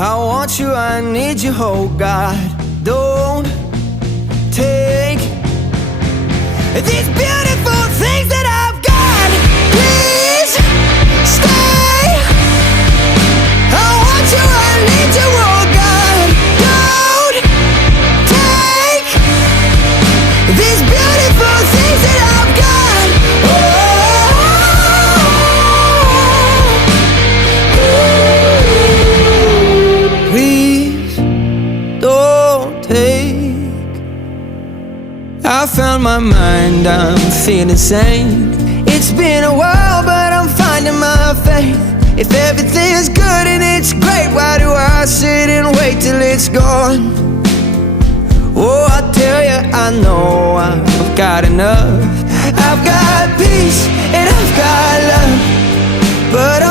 I want you, I need you, oh God. Don't take these beautiful things that I've got. Please stay. I want you, I need you, oh God. Don't take these beautiful things that I've got. Please don't take. I found my mind, I'm feeling sane. It's been a while, but I'm finding my faith. If everything's good and it's great, why do I sit and wait till it's gone? Oh, I tell you, I know I've got enough. I've got peace and I've got love, but I'm